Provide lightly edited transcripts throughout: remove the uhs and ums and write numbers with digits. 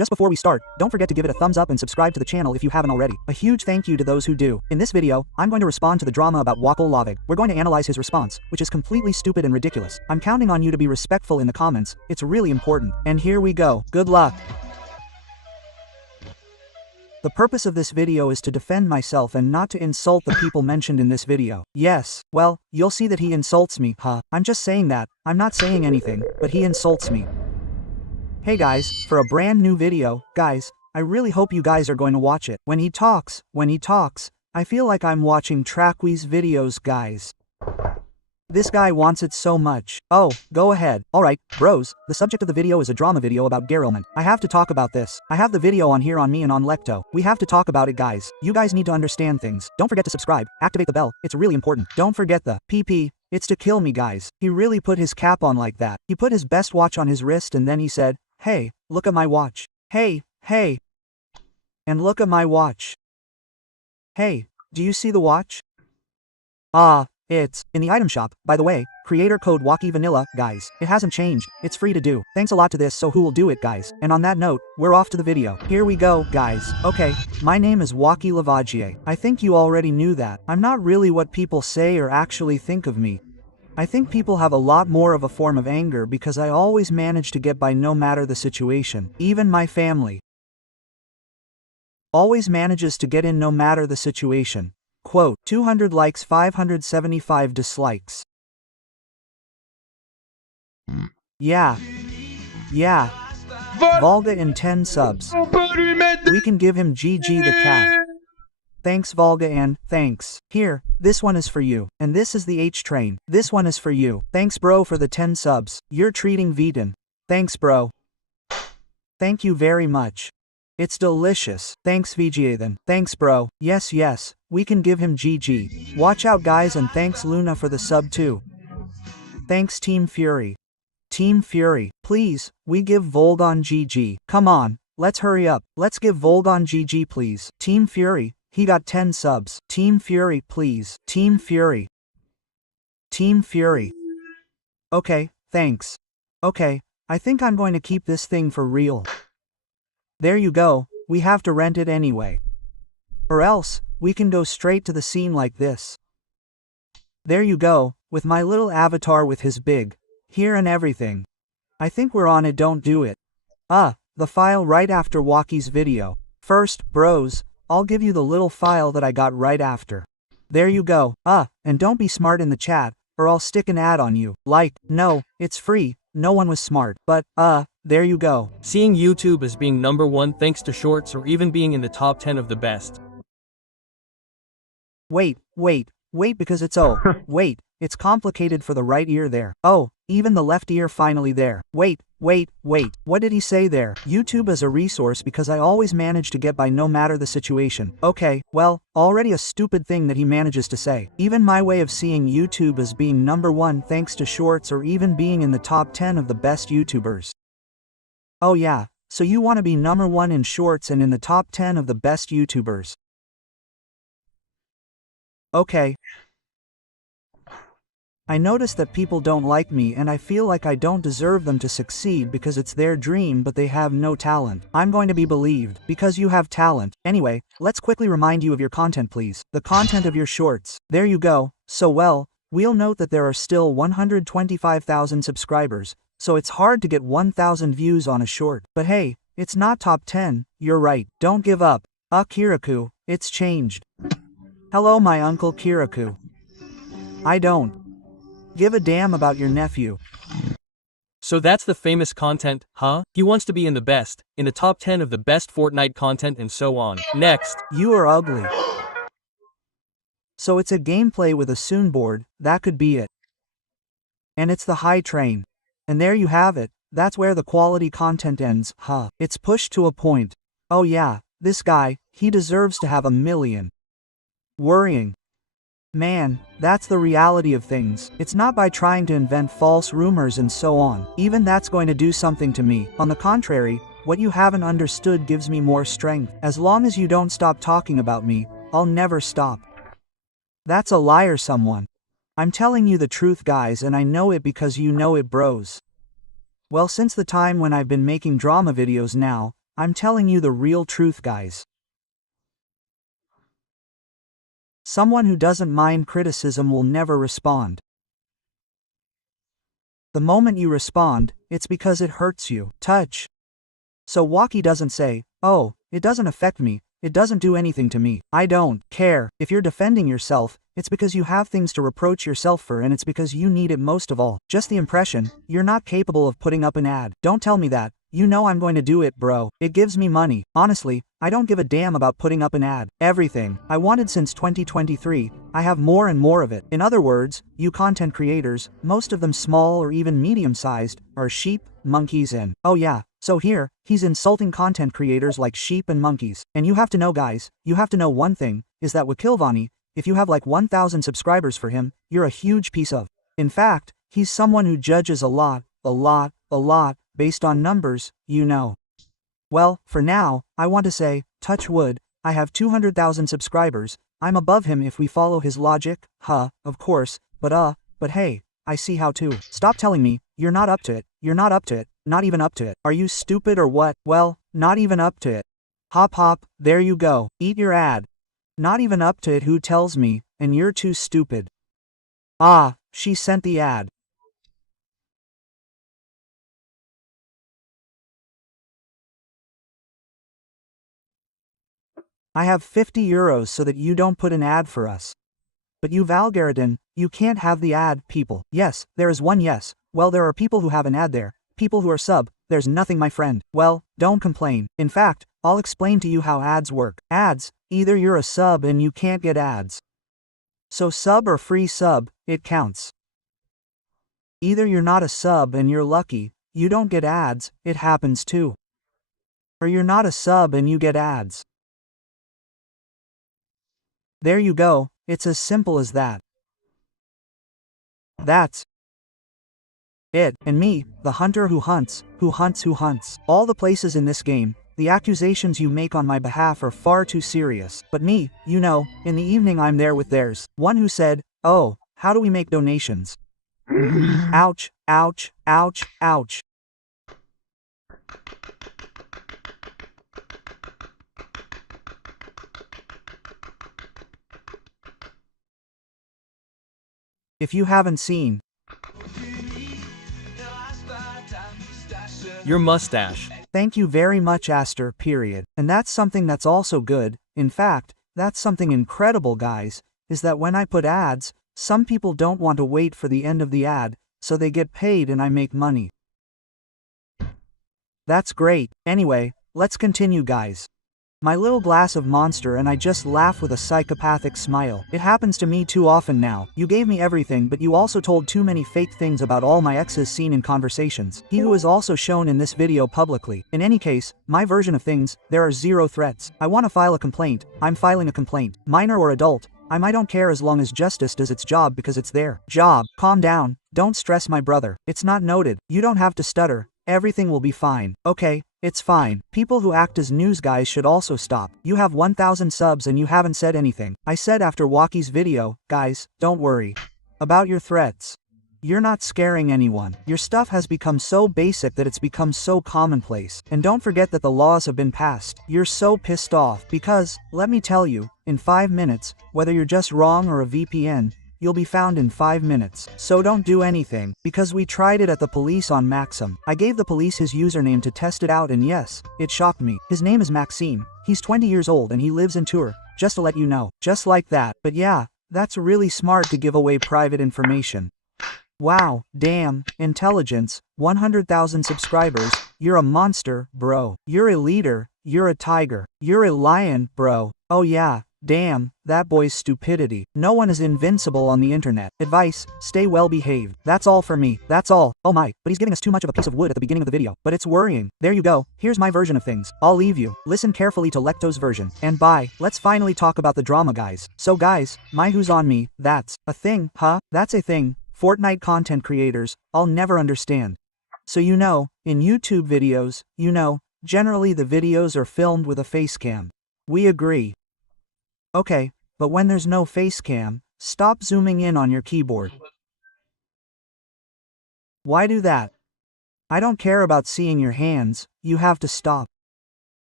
Just before we start, don't forget to give it a thumbs up and subscribe to the channel if you haven't already. A huge thank you to those who do. In this video, I'm going to respond to the drama about Wakylavanille. We're going to analyze his response, which is completely stupid and ridiculous. I'm counting on you to be respectful in the comments, it's really important. And here we go. Good luck. The purpose of this video is to defend myself and not to insult the people mentioned in this video. Yes, well, you'll see that he insults me, huh? I'm just saying that. I'm not saying anything, but he insults me. Hey guys, for a brand new video, guys, I really hope you guys are going to watch it. When he talks, I feel like I'm watching Trackwee's videos, guys. This guy wants it so much. Oh, go ahead. Alright, bros, the subject of the video is a drama video about Réuploade. I have to talk about this. I have the video on here on me and on Lecto. We have to talk about it, guys. You guys need to understand things. Don't forget to subscribe, activate the bell, it's really important. Don't forget the PP. It's to kill me, guys. He really put his cap on like that. He put his best watch on his wrist and then he said, "Hey, look at my watch. Hey. And look at my watch. Hey, do you see the watch? It's in the item shop, by the way, creator code Wakylavanille, guys. It hasn't changed, it's free to do. Thanks a lot to this, so who will do it, guys? And on that note, we're off to the video. Here we go, guys. Okay, my name is Wakylavanille. I think you already knew that. I'm not really what people say or actually think of me. I think people have a lot more of a form of anger because I always manage to get by no matter the situation. Even my family always manages to get in no matter the situation. Quote, 200 likes, 575 dislikes. Yeah. Volga in 10 subs. We can give him GG the cat. Thanks Volga and, thanks. Here, this one is for you. And this is the H-Train. This one is for you. Thanks bro for the 10 subs. You're treating Vegan. Thanks bro. Thank you very much. It's delicious. Thanks VGA then. Thanks bro. Yes, we can give him GG. Watch out guys and thanks Luna for the sub too. Thanks Team Fury. Team Fury, please, we give Volgon GG. Come on, let's hurry up. Let's give Volgon GG please. Team Fury, he got 10 subs. Team Fury please. Team Fury. Team Fury. Okay, thanks. Okay, I think I'm going to keep this thing for real. There you go, we have to rent it anyway. Or else, we can go straight to the scene like this. There you go, with my little avatar with his big here and everything. I think we're on it, don't do it. The file right after Waky's video. First, bros, I'll give you the little file that I got right after. There you go, and don't be smart in the chat, or I'll stick an ad on you. Like, no, it's free, no one was smart, but, there you go. Seeing YouTube as being #1 thanks to shorts or even being in the top 10 of the best. Wait, because it's wait, it's complicated for the right ear there. Even the left ear finally there. Wait, what did he say there? YouTube as a resource because I always manage to get by no matter the situation. Okay, well, already a stupid thing that he manages to say. Even my way of seeing YouTube as being #1 thanks to shorts or even being in the top 10 of the best YouTubers. Oh yeah, so you want to be #1 in shorts and in the top 10 of the best YouTubers. Okay. I notice that people don't like me and I feel like I don't deserve them to succeed because it's their dream but they have no talent. I'm going to be believed because you have talent. Anyway, let's quickly remind you of your content please. The content of your shorts. There you go. So well, we'll note that there are still 125,000 subscribers, so it's hard to get 1,000 views on a short. But hey, it's not top 10, you're right. Don't give up. Kirikou, it's changed. Hello my uncle Kirikou. I don't give a damn about your nephew. So that's the famous content, huh? He wants to be in the best, in the top 10 of the best Fortnite content and so on. Next. You are ugly. So it's a gameplay with a soundboard, that could be it. And it's the high train. And there you have it, that's where the quality content ends, huh? It's pushed to a point. Oh yeah, this guy, he deserves to have 1 million. Worrying. Man, that's the reality of things. It's not by trying to invent false rumors and so on. Even that's going to do something to me. On the contrary, what you haven't understood gives me more strength. As long as you don't stop talking about me, I'll never stop. That's a liar someone. I'm telling you the truth guys and I know it because you know it bros. Well since the time when I've been making drama videos now, I'm telling you the real truth, guys. Someone who doesn't mind criticism will never respond. The moment you respond, it's because it hurts you. Touch. So Waky doesn't say, "Oh, it doesn't affect me, it doesn't do anything to me. I don't care." If you're defending yourself, it's because you have things to reproach yourself for, and it's because you need it most of all. Just the impression, you're not capable of putting up an ad. Don't tell me that. You know I'm going to do it, bro. It gives me money. Honestly, I don't give a damn about putting up an ad. Everything I wanted since 2023, I have more and more of it. In other words, you content creators, most of them small or even medium-sized, are sheep, monkeys and, oh yeah, so here, he's insulting content creators like sheep and monkeys. And you have to know, guys, you have to know one thing, is that Wakylavanille, if you have like 1,000 subscribers for him, you're a huge piece of. In fact, he's someone who judges a lot, based on numbers, you know. Well, for now, I want to say, touch wood, I have 200,000 subscribers, I'm above him if we follow his logic, of course, but hey, I see how to. Stop telling me, you're not up to it, not even up to it. Are you stupid or what? Well, not even up to it. Hop, there you go, eat your ad. Not even up to it, who tells me, and you're too stupid. Ah, she sent the ad. I have 50 euros so that you don't put an ad for us. But you Valgaritan, you can't have the ad, people. Yes, there is one yes. Well, there are people who have an ad there. People who are sub, there's nothing, my friend. Well, don't complain. In fact, I'll explain to you how ads work. Ads, either you're a sub and you can't get ads. So sub or free sub, it counts. Either you're not a sub and you're lucky, you don't get ads, it happens too. Or you're not a sub and you get ads. There you go, it's as simple as that. That's it. And me, the hunter who hunts. All the places in this game, the accusations you make on my behalf are far too serious. But me, you know, in the evening I'm there with theirs. One who said, "Oh, how do we make donations?" Ouch. If you haven't seen Your mustache. Thank you very much, Aster, period. And that's something that's also good, in fact, that's something incredible, guys, is that when I put ads, some people don't want to wait for the end of the ad, so they get paid and I make money. That's great. Anyway, let's continue, guys. My little glass of Monster and I just laugh with a psychopathic smile. It happens to me too often now. You gave me everything, but you also told too many fake things about all my exes seen in conversations. He who is also shown in this video publicly. In any case, my version of things, there are 0 threats. I want to file a complaint. I'm filing a complaint. Minor or adult, I don't care as long as justice does its job because it's their job. Calm down. Don't stress, my brother. It's not noted. You don't have to stutter. Everything will be fine. Okay, it's fine. People who act as news guys should also stop. You have 1,000 subs and you haven't said anything. I said after Waky's video, guys, don't worry about your threats. You're not scaring anyone. Your stuff has become so basic that it's become so commonplace. And don't forget that the laws have been passed. You're so pissed off because, let me tell you, in 5 minutes, whether you're just wrong or a VPN, you'll be found in 5 minutes. So don't do anything, because we tried it at the police on Maxim. I gave the police his username to test it out and yes, it shocked me. His name is Maxime. He's 20 years old and he lives in Tours. Just to let you know. Just like that. But yeah, that's really smart to give away private information. Wow, damn, intelligence, 100,000 subscribers, you're a monster, bro. You're a leader, you're a tiger, you're a lion, bro. Oh yeah. Damn, that boy's stupidity. No one is invincible on the internet. Advice, stay well behaved. That's all for me. That's all. Oh my, but he's giving us too much of a piece of wood at the beginning of the video. But it's worrying. There you go. Here's my version of things. I'll leave you. Listen carefully to Lecto's version. And bye. Let's finally talk about the drama, guys. So guys, my who's on me, that's a thing, huh? That's a thing. Fortnite content creators, I'll never understand. So you know, in YouTube videos, you know, generally the videos are filmed with a face cam. We agree. Okay, but when there's no face cam, stop zooming in on your keyboard. Why do that? I don't care about seeing your hands, you have to stop.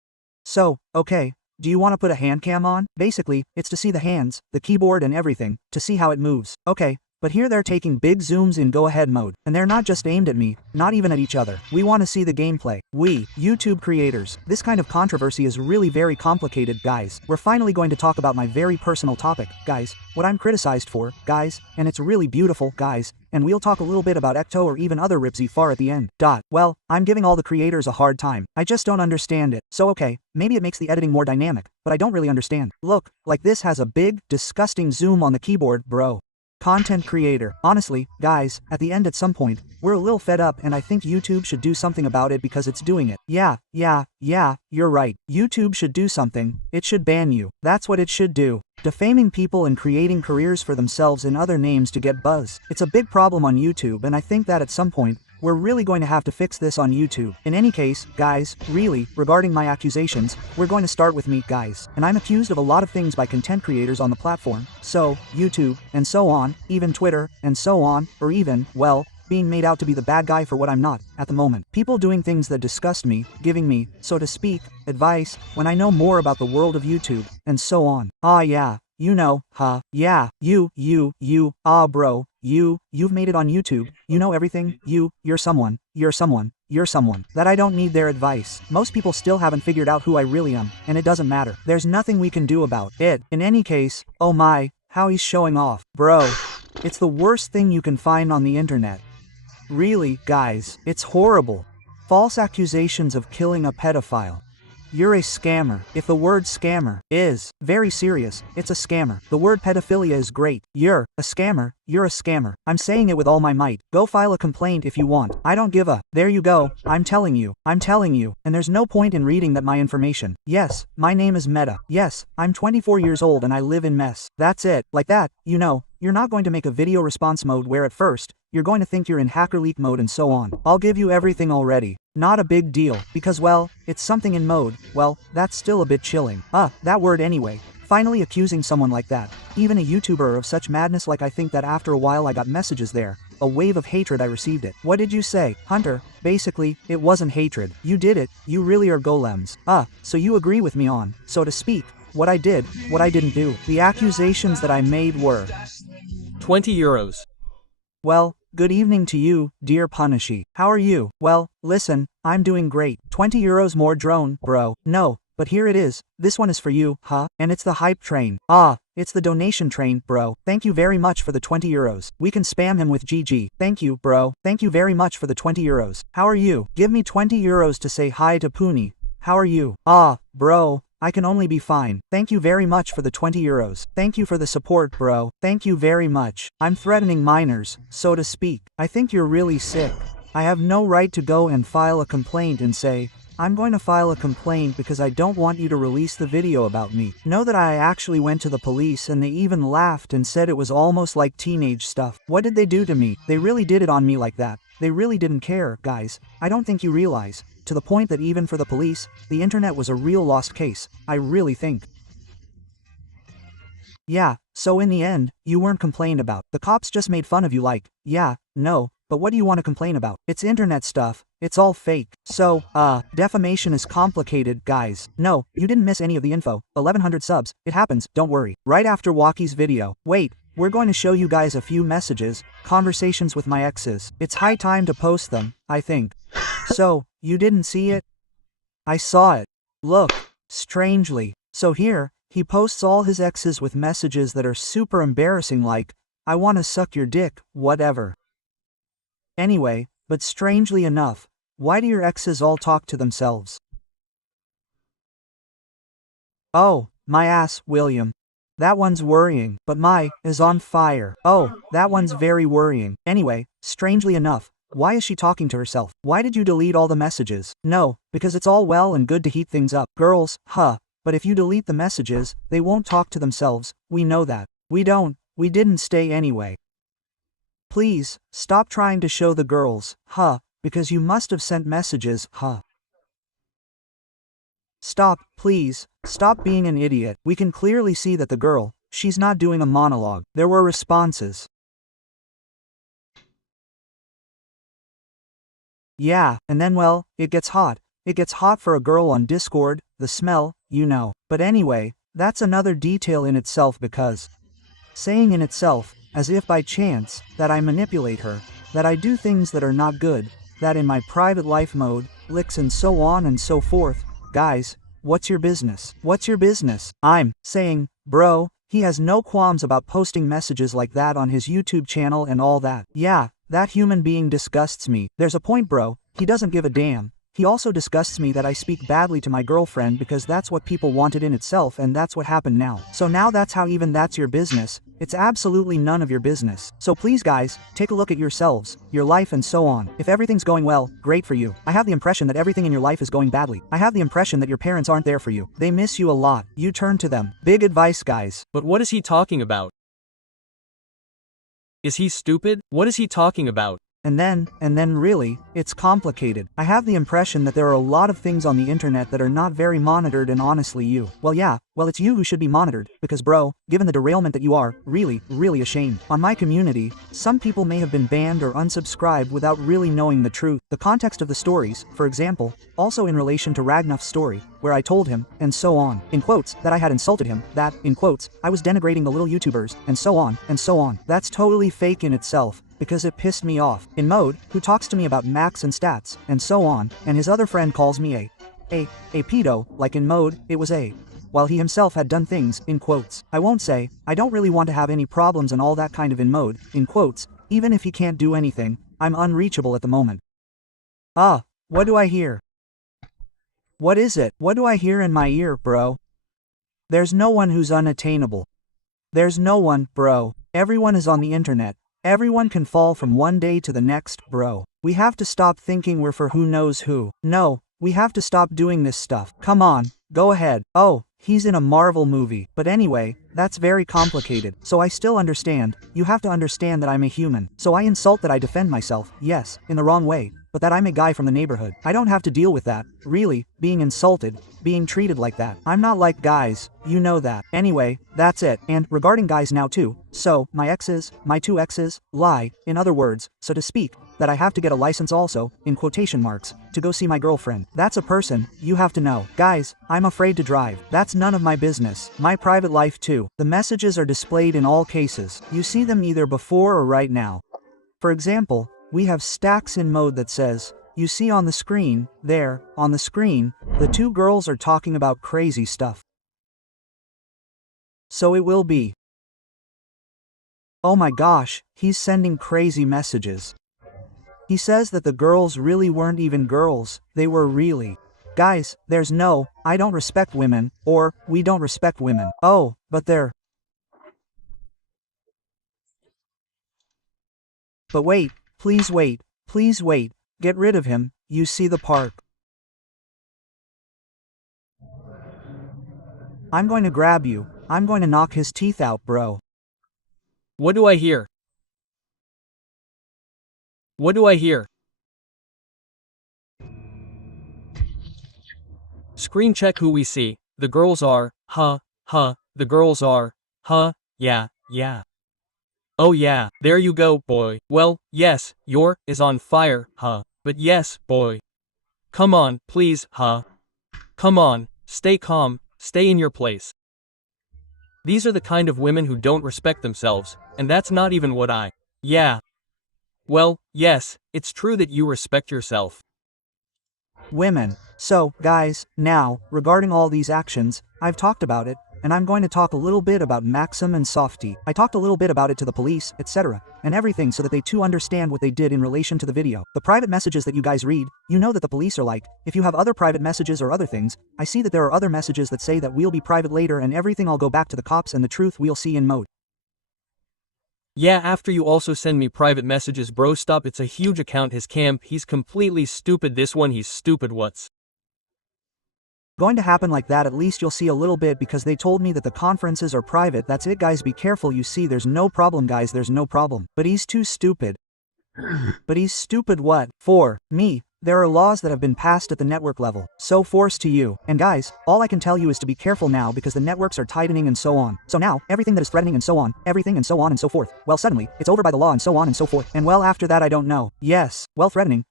So, okay. Do you want to put a hand cam on? Basically, it's to see the hands, the keyboard and everything, to see how it moves. Okay. But here they're taking big zooms in go-ahead mode, and they're not just aimed at me, not even at each other. We want to see the gameplay. We, YouTube creators, this kind of controversy is really very complicated, guys. We're finally going to talk about my very personal topic, guys, what I'm criticized for, guys, and it's really beautiful, guys, and we'll talk a little bit about Ecto or even other Ripsy far at the end. Well, I'm giving all the creators a hard time. I just don't understand it. So okay, maybe it makes the editing more dynamic, but I don't really understand. Look, like this has a big, disgusting zoom on the keyboard, bro. Content creator. Honestly, guys, at the end at some point, we're a little fed up and I think YouTube should do something about it because it's doing it. Yeah, you're right. YouTube should do something. It should ban you. That's what it should do. Defaming people and creating careers for themselves in other names to get buzz. It's a big problem on YouTube and I think that at some point, we're really going to have to fix this on YouTube. In any case, guys, really, regarding my accusations, we're going to start with me, guys. And I'm accused of a lot of things by content creators on the platform. So, YouTube, and so on, even Twitter, and so on, or even, well, being made out to be the bad guy for what I'm not, at the moment. People doing things that disgust me, giving me, so to speak, advice, when I know more about the world of YouTube, and so on. Yeah. You know, yeah, bro, you've made it on YouTube, you know everything, you're someone, that I don't need their advice. Most people still haven't figured out who I really am, and it doesn't matter. There's nothing we can do about it. In any case, oh my, how he's showing off. Bro, it's the worst thing you can find on the internet. Really, guys, it's horrible. False accusations of killing a pedophile. You're a scammer. If the word scammer is very serious, it's a scammer. The word pedophilia is great. You're a scammer. You're a scammer. I'm saying it with all my might. Go file a complaint if you want. I don't give a. There you go. I'm telling you. And there's no point in reading that my information. Yes, my name is Meta. Yes, I'm 24 years old and I live in mess. That's it. Like that, you know, you're not going to make a video response mode where at first, you're going to think you're in hacker leak mode and so on. I'll give you everything already. Not a big deal, because well, it's something in mode, well, that's still a bit chilling. That word anyway. Finally accusing someone like that, even a YouTuber of such madness, like I think that after a while I got messages there. A wave of hatred, I received it. What did you say, Hunter? Basically, it wasn't hatred. You did it, you really are golems. So you agree with me on, so to speak, what I did, what I didn't do. The accusations that I made were 20 euros. Well, good evening to you, dear Punishy. How are you? Well, listen, I'm doing great. 20 euros more drone, bro. No, but here it is. This one is for you, and it's the hype train. It's the donation train, bro. Thank you very much for the 20 euros. We can spam him with GG. Thank you, bro. Thank you very much for the 20 euros. How are you? Give me 20 euros to say hi to Puni. How are you? Bro. I can only be fine. Thank you very much for the 20 euros. Thank you for the support, bro. Thank you very much. I'm threatening minors, so to speak. I think you're really sick. I have no right to go and file a complaint and say, I'm going to file a complaint because I don't want you to release the video about me. Know that I actually went to the police and they even laughed and said it was almost like teenage stuff. What did they do to me? They really did it on me like that. They really didn't care, guys. I don't think you realize. To the point that even for the police, the internet was a real lost case, I really think. Yeah, so in the end, you weren't complained about. The cops just made fun of you like, yeah, no, but what do you want to complain about? It's internet stuff, it's all fake. So, defamation is complicated, guys. No, you didn't miss any of the info. 1100 subs, it happens, don't worry. Right after Waky's video. Wait, we're going to show you guys a few messages, conversations with my exes. It's high time to post them, I think. So, you didn't see it? I saw it. Look, strangely. So here, he posts all his exes with messages that are super embarrassing like, I wanna suck your dick, whatever. Anyway, but strangely enough, why do your exes all talk to themselves? Oh, my ass, William. That one's worrying, but my is on fire. Oh, that one's very worrying. Anyway, strangely enough, why is she talking to herself? Why did you delete all the messages? No, because it's all well and good to heat things up. Girls, but if you delete the messages, they won't talk to themselves, we know that. We didn't stay anyway. Please, stop trying to show the girls, because you must have sent messages, Stop, please, stop being an idiot. We can clearly see that the girl, she's not doing a monologue. There were responses. Yeah, and then well, it gets hot. It gets hot for a girl on Discord, the smell, you know. But anyway, that's another detail in itself because saying in itself, as if by chance, that I manipulate her, that I do things that are not good, that in my private life mode, licks and so on and so forth, guys, what's your business? What's your business? I'm saying, bro, he has no qualms about posting messages like that on his YouTube channel and all that. Yeah, that human being disgusts me. There's a point, bro, he doesn't give a damn. He also disgusts me that I speak badly to my girlfriend because that's what people wanted in itself and that's what happened now. So now that's how even that's your business. It's absolutely none of your business. So please guys, take a look at yourselves, your life and so on. If everything's going well, great for you. I have the impression that everything in your life is going badly. I have the impression that your parents aren't there for you. They miss you a lot. You turn to them. Big advice, guys. But what is he talking about? Is he stupid? What is he talking about? And then really, it's complicated. I have the impression that there are a lot of things on the internet that are not very monitored and honestly you. Well yeah, well it's you who should be monitored, because bro, given the derailment that you are, really ashamed. On my community, some people may have been banned or unsubscribed without really knowing the truth. The context of the stories, for example, also in relation to Ragnar's story, where I told him, and so on, in quotes, that I had insulted him, that, in quotes, I was denigrating the little YouTubers, and so on, and so on. That's totally fake in itself, because it pissed me off. In Mode, who talks to me about max and stats, and so on, and his other friend calls me a pedo, like in Mode, it was while he himself had done things, in quotes. I won't say, I don't really want to have any problems and all that kind of in Mode, in quotes, even if he can't do anything, I'm unreachable at the moment. Ah, what do I hear? What is it? What do I hear in my ear, bro? There's no one who's unattainable. There's no one, bro. Everyone is on the internet. Everyone can fall from one day to the next, bro. We have to stop thinking we're for who knows who. No, we have to stop doing this stuff. Come on, go ahead. Oh, he's in a Marvel movie. But anyway, that's very complicated. So I still understand. You have to understand that I'm a human. So I insult that I defend myself, yes, in the wrong way, but that I'm a guy from the neighborhood. I don't have to deal with that, really, being insulted, being treated like that. I'm not like guys, you know that. Anyway, that's it. And regarding guys now too, so, my exes, my two exes, lie, in other words, so to speak, that I have to get a license also, in quotation marks, to go see my girlfriend. That's a person, you have to know. Guys, I'm afraid to drive. That's none of my business. My private life too. The messages are displayed in all cases. You see them either before or right now. For example, we have stacks in Mode that says, you see on the screen, there, on the screen, the two girls are talking about crazy stuff. So it will be. Oh my gosh, he's sending crazy messages. He says that the girls really weren't even girls, they were really. Guys, there's no, I don't respect women, or, we don't respect women. Oh, but they're. But wait, please wait, get rid of him, you see the park. I'm going to grab you, I'm going to knock his teeth out, bro. What do I hear? What do I hear? Screen check who we see. The girls are, the girls are, yeah. Oh yeah, there you go, boy. Well, yes, your is on fire, but yes, boy. Come on, please, Come on, stay calm, stay in your place. These are the kind of women who don't respect themselves, and that's not even what I. Yeah. Well, yes, it's true that you respect yourself. Women. So, guys, now, regarding all these actions, I've talked about it, and I'm going to talk a little bit about Maxim and Softy. I talked a little bit about it to the police, etc., and everything so that they too understand what they did in relation to the video. The private messages that you guys read, you know that the police are like, if you have other private messages or other things, I see that there are other messages that say that we'll be private later and everything I'll go back to the cops and the truth we'll see in Mode. Yeah, after you also send me private messages, bro, stop, it's a huge account, his camp, he's completely stupid, this one, he's stupid, what's going to happen like that? At least you'll see a little bit because they told me that the conferences are private. That's it, guys, be careful. You see, there's no problem, guys, there's no problem. But he's too stupid. But he's stupid what? For me, there are laws that have been passed at the network level, so force to you. And guys, all I can tell you is to be careful now because the networks are tightening and so on. So now, everything that is threatening and so on, everything and so on and so forth, well, suddenly, it's over by the law and so on and so forth. And well, after that I don't know. Yes, well, threatening,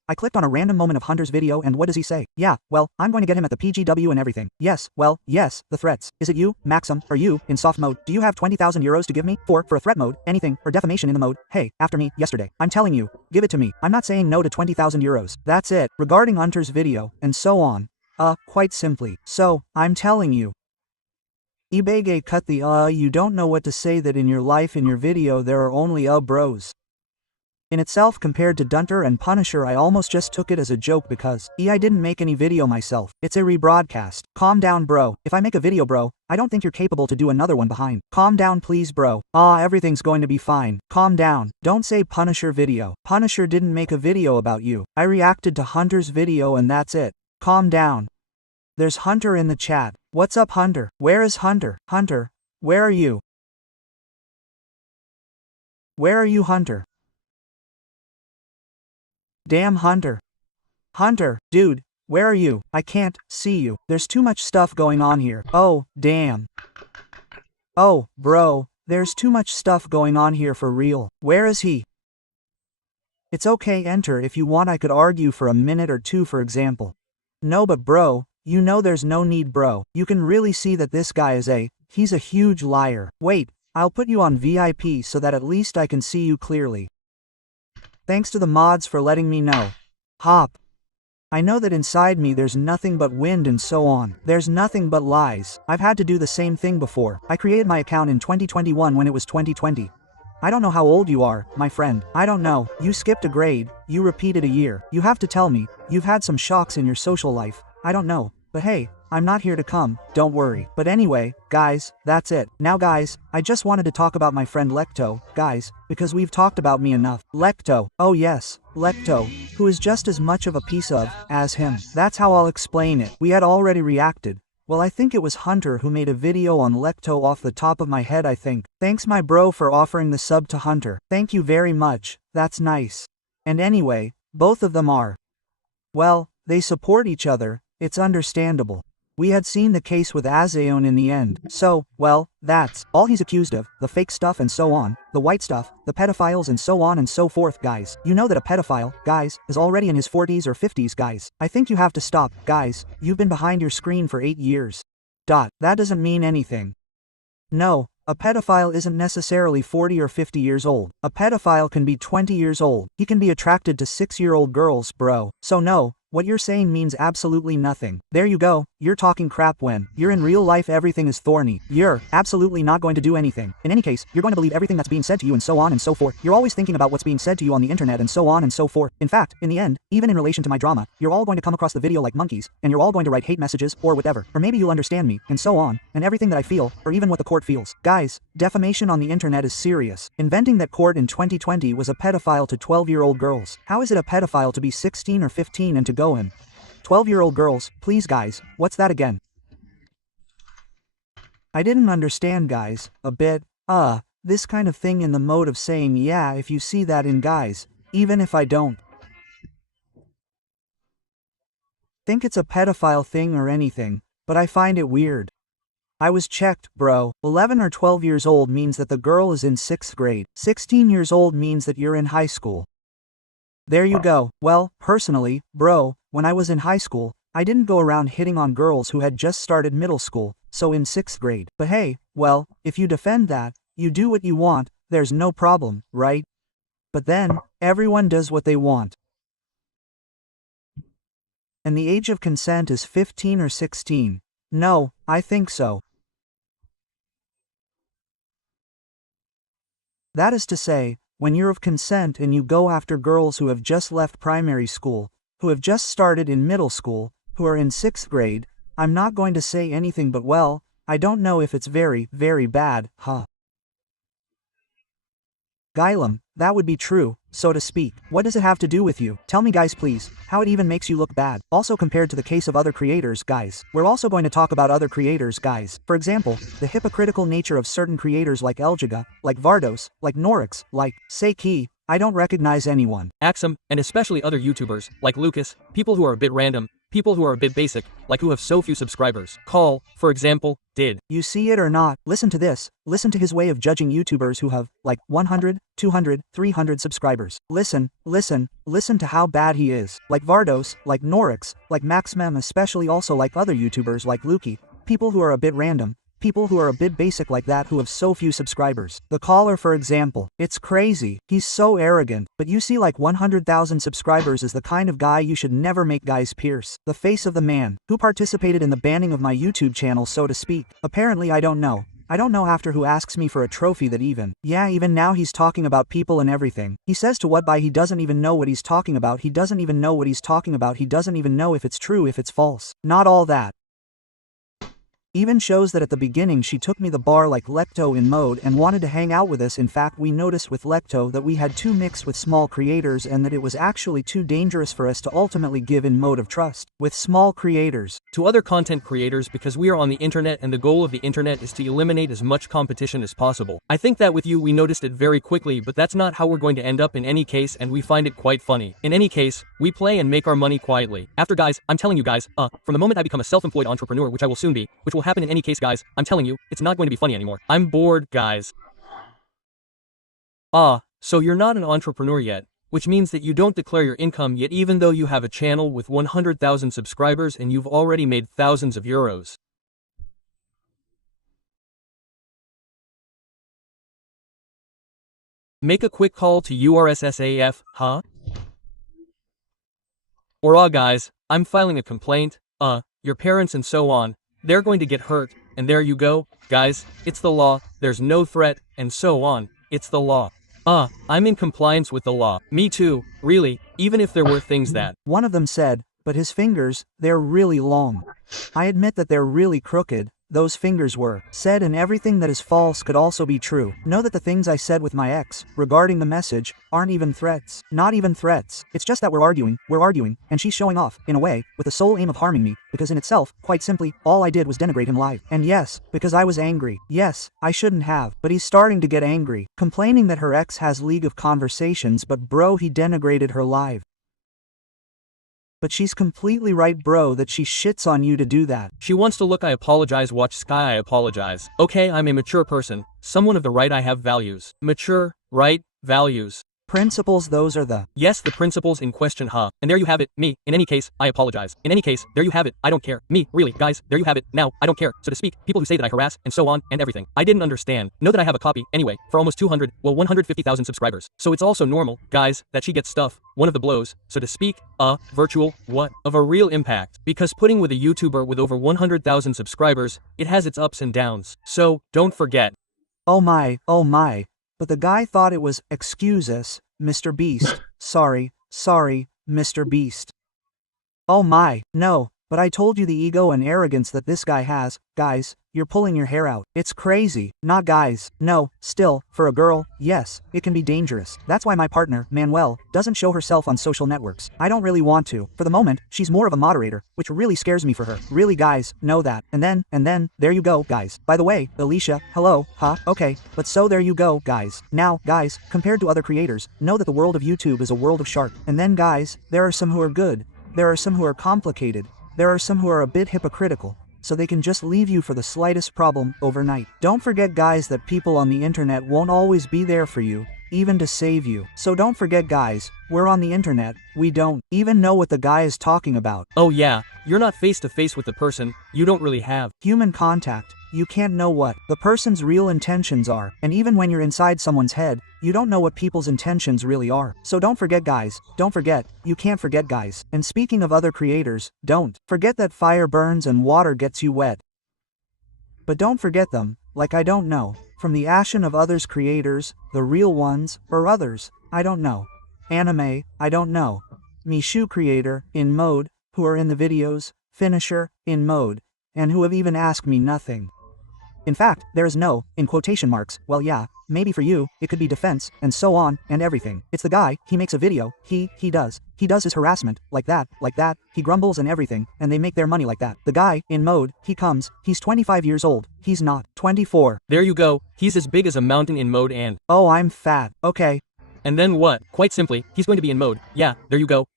I clicked on a random moment of Hunter's video and what does he say? Yeah, well, I'm going to get him at the PGW and everything. Yes, well, yes, the threats. Is it you, Maxim, or you, in soft mode? Do you have 20,000 euros to give me? For a threat mode, anything, or defamation in the mode? Hey, after me, yesterday. I'm telling you, give it to me. I'm not saying no to 20,000 euros. That's it. Regarding Hunter's video, and so on. Quite simply. So, I'm telling you. Ibege cut the you don't know what to say that in your life in your video there are only bros. In itself compared to Dunter and Punisher I almost just took it as a joke because I didn't make any video myself. It's a rebroadcast. Calm down bro. If I make a video bro, I don't think you're capable to do another one behind. Calm down please bro. Everything's going to be fine. Calm down. Don't say Punisher video. Punisher didn't make a video about you. I reacted to Hunter's video and that's it. Calm down. There's Hunter in the chat. What's up Hunter? Where is Hunter? Hunter, where are you? Where are you Hunter? Damn Hunter. Hunter, dude, where are you? I can't see you. There's too much stuff going on here. Oh, damn. Oh, bro, there's too much stuff going on here for real. Where is he? It's okay enter if you want I could argue for a minute or two for example. No but bro, you know there's no need bro. You can really see that this guy is he's a huge liar. Wait, I'll put you on VIP so that at least I can see you clearly. Thanks to the mods for letting me know. Hop. I know that inside me there's nothing but wind and so on. There's nothing but lies. I've had to do the same thing before. I created my account in 2021 when it was 2020. I don't know how old you are, my friend. I don't know. You skipped a grade. You repeated a year. You have to tell me. You've had some shocks in your social life. I don't know. But hey, I'm not here to come, don't worry. But anyway, guys, that's it. Now guys, I just wanted to talk about my friend Lecto, guys, because we've talked about me enough. Lecto, oh yes, Lecto, who is just as much of a piece of, as him. That's how I'll explain it. We had already reacted. Well I think it was Hunter who made a video on Lecto off the top of my head I think. Thanks my bro for offering the sub to Hunter. Thank you very much, that's nice. And anyway, both of them are. Well, they support each other. It's understandable. We had seen the case with Azeon in the end. So, well, that's all he's accused of, the fake stuff and so on, the white stuff, the pedophiles and so on and so forth guys. You know that a pedophile, guys, is already in his 40s or 50s guys. I think you have to stop, guys, you've been behind your screen for 8 years. That doesn't mean anything. No, a pedophile isn't necessarily 40 or 50 years old. A pedophile can be 20 years old. He can be attracted to 6-year-old girls, bro. So no. What you're saying means absolutely nothing. There you go, you're talking crap when you're in real life everything is thorny. You're absolutely not going to do anything. In any case, you're going to believe everything that's being said to you and so on and so forth. You're always thinking about what's being said to you on the internet and so on and so forth. In fact, in the end, even in relation to my drama, you're all going to come across the video like monkeys, and you're all going to write hate messages or whatever. Or maybe you'll understand me, and so on, and everything that I feel, or even what the court feels. Guys, defamation on the internet is serious. Inventing that court in 2020 was a pedophile to 12-year-old girls. How is it a pedophile to be 16 or 15 and to go in? 12-year-old girls, please guys, what's that again? I didn't understand guys, a bit, this kind of thing in the mode of saying yeah if you see that in guys, even if I don't think it's a pedophile thing or anything, but I find it weird. I was checked, bro. 11 or 12 years old means that the girl is in 6th grade. 16 years old means that you're in high school. There you go. Well, personally, bro, when I was in high school, I didn't go around hitting on girls who had just started middle school, so in 6th grade. But hey, well, if you defend that, you do what you want, there's no problem, right? But then, everyone does what they want. And the age of consent is 15 or 16. No, I think so. That is to say, when you're of consent and you go after girls who have just left primary school, who have just started in middle school, who are in 6th grade, I'm not going to say anything but well, I don't know if it's very, very bad, huh? Gylum, that would be true, so to speak. What does it have to do with you? Tell me guys please, how it even makes you look bad. Also compared to the case of other creators guys. We're also going to talk about other creators guys. For example, the hypocritical nature of certain creators like Elgiga, like Vardos, like Norix, like, Seiki. I don't recognize anyone. Axum, and especially other YouTubers, like Lucas, people who are a bit random, people who are a bit basic, like who have so few subscribers. Call, for example, did. You see it or not, listen to this. Listen to his way of judging YouTubers who have, like, 100, 200, 300 subscribers. Listen to how bad he is. Like Vardos, like Norix, like Maxmem, especially also like other YouTubers like Lukey. People who are a bit random. People who are a bit basic like that who have so few subscribers. The caller, for example. It's crazy. He's so arrogant. But you see, like 100,000 subscribers is the kind of guy you should never make guys pierce. The face of the man who participated in the banning of my YouTube channel, so to speak. Apparently I don't know. I don't know after who asks me for a trophy that even now he's talking about people and everything. He says to what by he doesn't even know what he's talking about. He doesn't even know what he's talking about. He doesn't even know if it's true, if it's false. Not all that. Even shows that at the beginning she took me the bar like Lecto in mode and wanted to hang out with us. In fact, we noticed with Lecto that we had too mixed with small creators and that it was actually too dangerous for us to ultimately give in mode of trust with small creators to other content creators, because we are on the internet and the goal of the internet is to eliminate as much competition as possible. I think that with you we noticed it very quickly, but that's not how we're going to end up in any case, and we find it quite funny. In any case, we play and make our money quietly. After, guys, I'm telling you guys, from the moment I become a self-employed entrepreneur, which I will soon be, which will happen in any case, guys, I'm telling you, it's not going to be funny anymore. I'm bored, guys. So you're not an entrepreneur yet, which means that you don't declare your income yet, even though you have a channel with 100,000 subscribers and you've already made thousands of euros. Make a quick call to URSSAF, huh? Or guys, I'm filing a complaint, your parents and so on. They're going to get hurt, and there you go, guys, it's the law, there's no threat, and so on, it's the law. I'm in compliance with the law. Me too, really, even if there were things that. One of them said, but his fingers, they're really long. I admit that they're really crooked. Those fingers were said, and everything that is false could also be true. Know that the things I said with my ex regarding the message aren't even threats. Not even threats. It's just that we're arguing, and she's showing off, in a way, with the sole aim of harming me, because in itself, quite simply, all I did was denigrate him live. And yes, because I was angry. Yes, I shouldn't have, but he's starting to get angry, complaining that her ex has League of Conversations, but bro, he denigrated her live. But she's completely right, bro, that she shits on you to do that. She wants to look, I apologize, watch Sky, I apologize. Okay, I'm a mature person, someone of the right, I have values. Mature, right, values. Principles, those are the. Yes, the principles in question, huh? And there you have it, me. In any case, I apologize. In any case, there you have it, I don't care. Me, really, guys, there you have it, now, I don't care. So to speak, people who say that I harass, and so on, and everything. I didn't understand. Know that I have a copy, anyway, for almost 150,000 subscribers. So it's also normal, guys, that she gets stuff, one of the blows, so to speak, virtual, what? Of a real impact. Because putting with a YouTuber with over 100,000 subscribers, it has its ups and downs. So, don't forget. Oh my. But the guy thought it was, excuse us, Mr. Beast. Sorry, Mr. Beast. Oh my, no, but I told you the ego and arrogance that this guy has. Guys, you're pulling your hair out. It's crazy. Not guys. No, still, for a girl, yes, it can be dangerous. That's why my partner, Manuel, doesn't show herself on social networks. I don't really want to. For the moment, she's more of a moderator, which really scares me for her. Really, guys, know that. And then, there you go, guys. By the way, Alicia, hello, huh? Okay, but so there you go, guys. Now, guys, compared to other creators, know that the world of YouTube is a world of shark. And then, guys, there are some who are good. There are some who are complicated. There are some who are a bit hypocritical. So they can just leave you for the slightest problem overnight. Don't forget, guys, that people on the internet won't always be there for you, even to save you. So don't forget, guys, we're on the internet, we don't even know what the guy is talking about. Oh yeah, you're not face to face with the person, you don't really have human contact. You can't know what the person's real intentions are, and even when you're inside someone's head, you don't know what people's intentions really are. So don't forget, guys, don't forget, you can't forget, guys. And speaking of other creators, don't forget that fire burns and water gets you wet. But don't forget them, like I don't know, from the ashen of others creators, the real ones, or others, I don't know. Anime, I don't know. Mishu creator, in mode, who are in the videos, finisher, in mode, and who have even asked me nothing. In fact, there is no, in quotation marks, well yeah, maybe for you, it could be defense, and so on, and everything. It's the guy, he makes a video, he does his harassment, like that, he grumbles and everything, and they make their money like that. The guy, in mode, he comes, he's 25 years old, he's not, 24. There you go, he's as big as a mountain in mode and. Oh, I'm fat, okay. And then what? Quite simply, he's going to be in mode, yeah, there you go,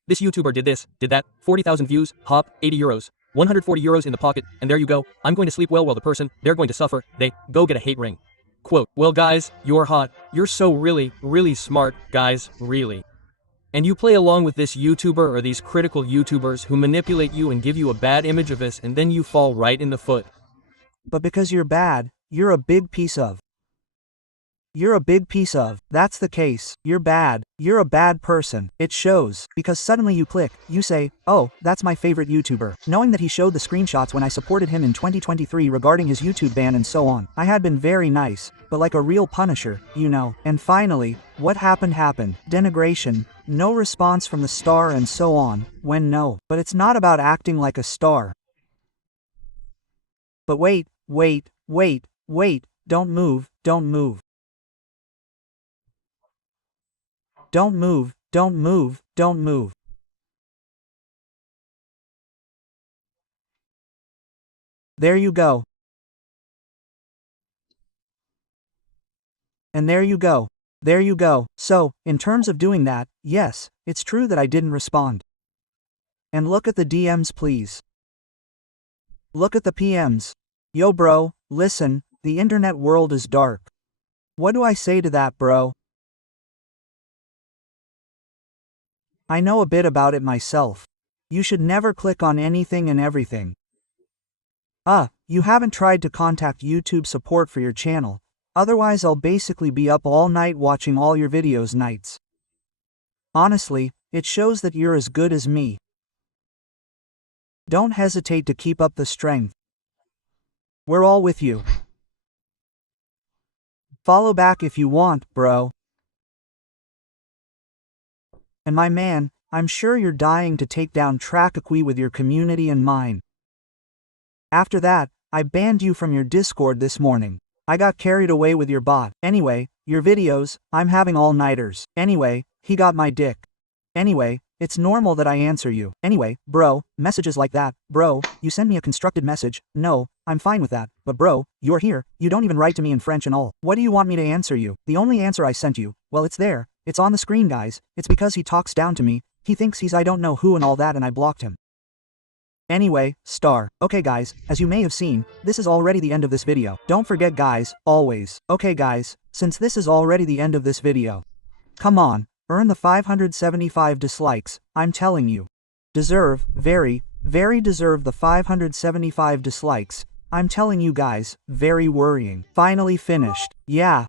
This YouTuber did this, did that, 40,000 views, hop, 80 euros, 140 euros in the pocket, and there you go, I'm going to sleep well while the person, they're going to suffer, they, go get a hate ring. Quote, well guys, you're hot, you're so really smart, guys, really. And you play along with this YouTuber or these critical YouTubers who manipulate you and give you a bad image of us and then you fall right in the foot. But because you're bad, you're a big piece of. You're a big piece of. That's the case. You're bad. You're a bad person. It shows. Because suddenly you click, you say, oh, that's my favorite YouTuber. Knowing that he showed the screenshots when I supported him in 2023 regarding his YouTube ban and so on. I had been very nice, but like a real punisher, you know. And finally, what happened. Denigration, no response from the star and so on, when no. But it's not about acting like a star. But wait, don't move. Don't move. There you go. And there you go. So, in terms of doing that, yes, it's true that I didn't respond. And look at the DMs please. Look at the PMs. Yo bro, listen, the internet world is dark. What do I say to that, bro? I know a bit about it myself. You should never click on anything and everything. You haven't tried to contact YouTube support for your channel, otherwise I'll basically be up all night watching all your videos nights. Honestly, it shows that you're as good as me. Don't hesitate to keep up the strength. We're all with you. Follow back if you want, bro. And my man, I'm sure you're dying to take down PHYSIQUE with your community and mine. After that, I banned you from your Discord this morning. I got carried away with your bot. Anyway, your videos, I'm having all-nighters. Anyway, he got my dick. Anyway, it's normal that I answer you. Anyway, bro, messages like that, bro, you send me a constructed message, no, I'm fine with that, but bro, you're here, you don't even write to me in French and all. What do you want me to answer you? The only answer I sent you, well it's there, it's on the screen guys, it's because he talks down to me, he thinks he's I don't know who and all that and I blocked him. Anyway, star. Okay guys, as you may have seen, this is already the end of this video. Don't forget guys, always. Okay guys, since this is already the end of this video. Come on, earn the 575 dislikes, I'm telling you. Deserve, very deserve the 575 dislikes. I'm telling you guys, very worrying. Finally finished. Yeah,